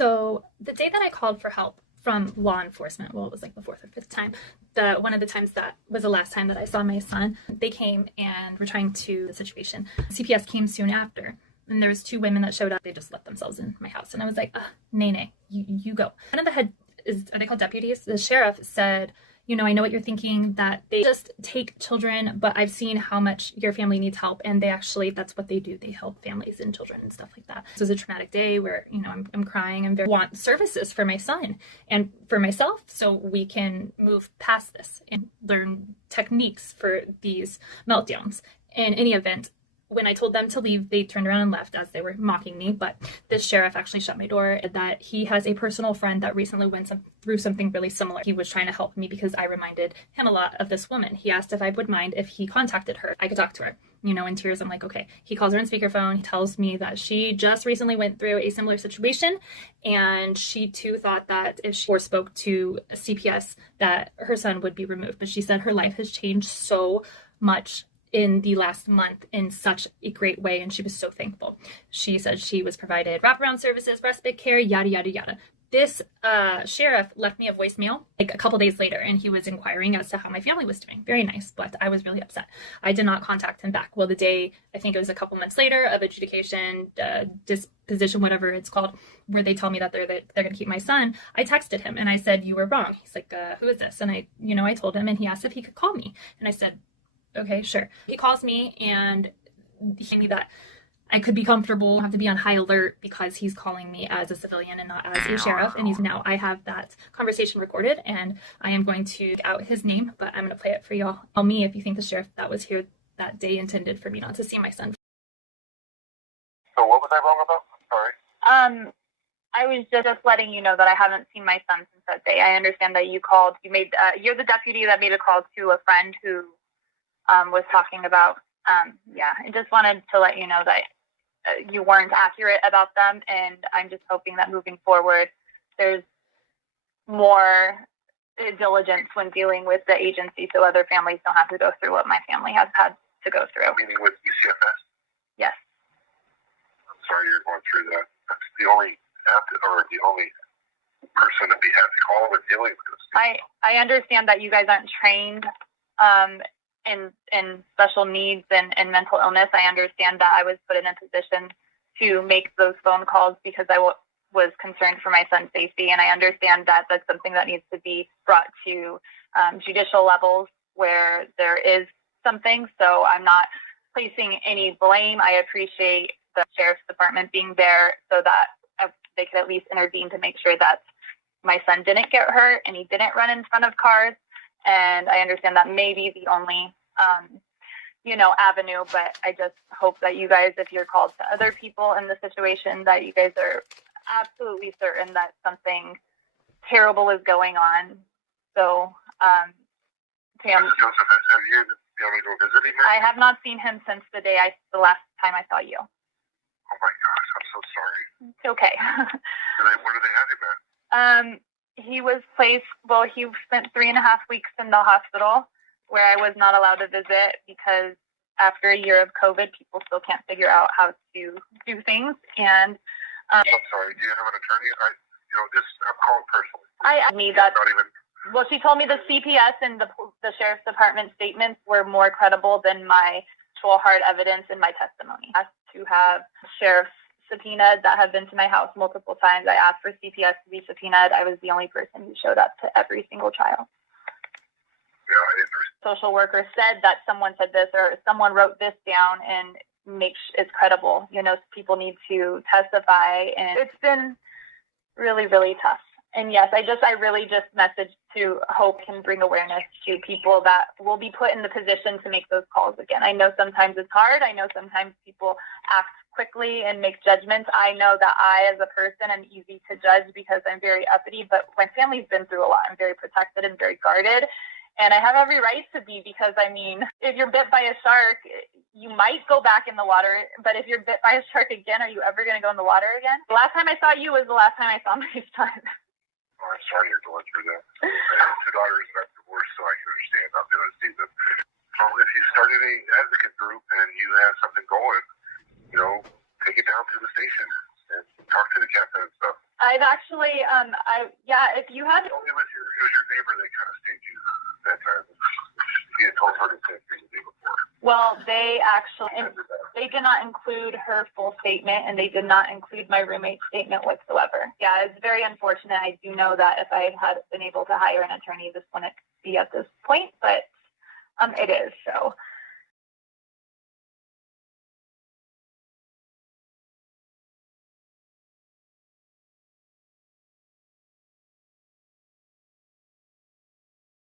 So the day that I called for help from law enforcement, well, it was like the fourth or fifth time. One of the times that was the last time that I saw my son, they came and were trying to the situation. CPS came soon after. And there was two women that showed up. They just let themselves in my house. And I was like, nay, you go. One of the head are they called deputies? The sheriff said, I know what you're thinking, that they just take children, but I've seen how much your family needs help. And that's what they do. They help families and children and stuff like that. This was a traumatic day where, I'm crying and want services for my son and for myself so we can move past this and learn techniques for these meltdowns. In any event, when I told them to leave, they turned around and left as they were mocking me. But this sheriff actually shut my door. That he has a personal friend that recently went through something really similar. He was trying to help me because I reminded him a lot of this woman. He asked if I would mind if he contacted her. I could talk to her. In tears, I'm like, okay. He calls her on speakerphone. He tells me that she just recently went through a similar situation. And she too thought that if she spoke to CPS, that her son would be removed. But she said her life has changed so much in the last month in such a great way, and she was so thankful. She said she was provided wraparound services, respite care, yada, yada, yada. This sheriff left me a voicemail like a couple days later, and he was inquiring as to how my family was doing. Very nice, but I was really upset. I did not contact him back. Well, the day, I think it was a couple months later, of adjudication, disposition, whatever it's called, where they tell me that they're going to keep my son, I texted him, and I said, you were wrong. He's like, who is this? And I told him, and he asked if he could call me. And I said, okay, sure. He calls me and he told me that I could be comfortable, have to be on high alert because he's calling me as a civilian and not as a sheriff. And I have that conversation recorded and I am going to out his name, but I'm going to play it for y'all. Tell me if you think the sheriff that was here that day intended for me not to see my son. So what was I wrong about? I'm sorry. I was just letting you know that I haven't seen my son since that day. I understand that you called. You're the deputy that made a call to a friend who was talking about, I just wanted to let you know that you weren't accurate about them, and I'm just hoping that moving forward, there's more diligence when dealing with the agency so other families don't have to go through what my family has had to go through. Meaning with ECFS? Yes. I'm sorry you're going through that. That's the only person that we have to call with dealing with this. I understand that you guys aren't trained in special needs and mental illness. I understand that I was put in a position to make those phone calls because I was concerned for my son's safety. And I understand that that's something that needs to be brought to judicial levels where there is something. So I'm not placing any blame. I appreciate the sheriff's department being there so that they could at least intervene to make sure that my son didn't get hurt and he didn't run in front of cars. And I understand that may be the only, avenue, but I just hope that you guys, if you're called to other people in the situation, that you guys are absolutely certain that something terrible is going on. So, Tam, Joseph, have you been able to go visit him? I have not seen him since the last time I saw you. Oh my gosh, I'm so sorry. It's okay. Where do they have him at? He spent 3.5 weeks in the hospital where I was not allowed to visit because after a year of COVID, people still can't figure out how to do things. And I'm sorry, do you have an attorney? I'm calling personally. Well, she told me the CPS and the sheriff's department statements were more credible than my actual hard evidence in my testimony. I asked to have sheriff's subpoenaed that have been to my house multiple times. I asked for CPS to be subpoenaed. I was the only person who showed up to every single trial. Yeah, I didn't. Social worker said that someone said this or someone wrote this down and it's credible. People need to testify, and it's been really, really tough. And yes, I really just messaged to hope and bring awareness to people that will be put in the position to make those calls again. I know sometimes it's hard. I know sometimes people act quickly and make judgments. I know that I, as a person, am easy to judge because I'm very uppity, but my family's been through a lot. I'm very protected and very guarded. And I have every right to be because, if you're bit by a shark, you might go back in the water. But if you're bit by a shark again, are you ever going to go in the water again? The last time I saw you was the last time I saw my son. Oh, I'm sorry you're going through that. I have 2 daughters and I'm divorced, so I can understand. I've been able to see them. Well, if you started an advocate group and you have something going, take it down to the station and talk to the captain and stuff. I've actually, if you had, It was your neighbor that kind of stayed you that time. He had told her the same thing the day before. well, they did not include her full statement, and they did not include my roommate's statement whatsoever. Yeah, it's very unfortunate. I do know that if I had been able to hire an attorney, this wouldn't be at this point, but it is. So